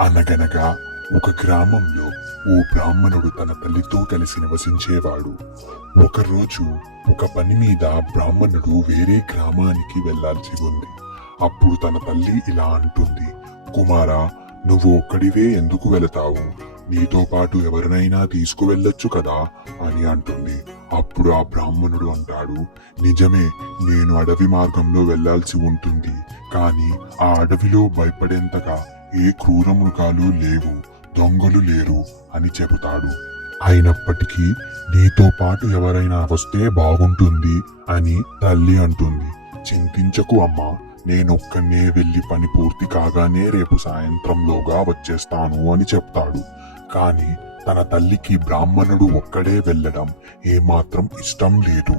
అనగనగా ఒక గ్రామంలో ఓ బ్రాహ్మణుడు తన తల్లితో కలిసి నివసించేవాడు. ఒకరోజు ఒక పని మీద బ్రాహ్మణుడు వేరే గ్రామానికి వెళ్లాల్సి ఉంది. అప్పుడు తన తల్లి ఇలా అంటుంది, కుమారా, నువ్వు ఒక్కడివే ఎందుకు వెళతావు? నీతో పాటు ఎవరినైనా తీసుకువెళ్ళొచ్చు కదా అని అంటుంది. అప్పుడు ఆ బ్రాహ్మణుడు అంటాడు, నిజమే, నేను అడవి మార్గంలో వెళ్లాల్సి ఉంటుంది. కానీ ఆ అడవిలో భయపడేంతగా ఏ క్రూర మృగాలు లేవు, దొంగలు లేరు అని చెబుతాడు. అయినప్పటికీ నీతో పాటు ఎవరైనా వస్తే బాగుంటుంది అని తల్లి అంటుంది. చింతించకు అమ్మా, నేనొక్కనే వెళ్లి పని పూర్తి కాగానే రేపు సాయంత్రంలోగా వచ్చేస్తాను అని చెప్తాడు. కాని తన తల్లికి బ్రాహ్మణుడు ఒక్కడే వెళ్ళడం ఏమాత్రం ఇష్టం లేదు.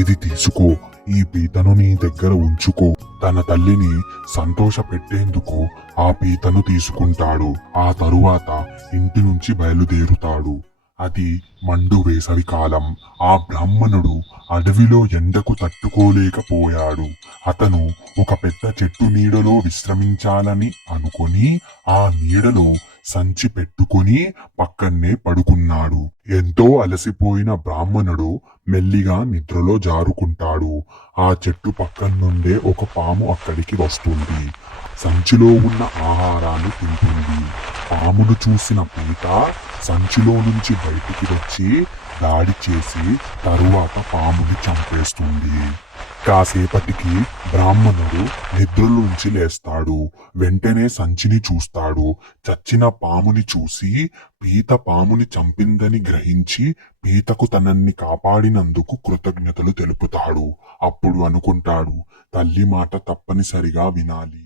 ఇది తీసుకో, ఈ పీతను నీ దగ్గర ఉంచుకో. తన తల్లిని సంతోష పెట్టేందుకు ఆ పీతను తీసుకుంటాడు. ఆ తరువాత ఇంటి నుంచి బయలుదేరుతాడు. అది మండు వేసవి కాలం. ఆ బ్రాహ్మణుడు అడవిలో ఎండకు తట్టుకోలేకపోయాడు. అతను ఒక పెద్ద చెట్టు నీడలో విశ్రమించాలని అనుకొని ఆ నీడలో సంచి పెట్టుకుని పక్కన్నే పడుకున్నాడు. ఎంతో అలసిపోయిన బ్రాహ్మణుడు మెల్లిగా నిద్రలో జారుకుంటాడు. ఆ చెట్టు పక్కన నుండే ఒక పాము అక్కడికి వస్తుంది. సంచిలో ఉన్న ఆహారాన్ని తింటుంది. పామును చూసిన పీత సంచిలో నుంచి బయటికి వచ్చి దాడి చేసి తరువాత పాముని చంపేస్తుంది. కాసేపటికి బ్రాహ్మణుడు నిద్రలోంచి లేస్తాడు. వెంటనే సంచిని చూస్తాడు. చచ్చిన పాముని చూసి పీత పాముని చంపిందని గ్రహించి పీతకు తనన్ని కాపాడినందుకు కృతజ్ఞతలు తెలుపుతాడు. అప్పుడు అనుకుంటాడు, తల్లి మాట తప్పనిసరిగా వినాలి.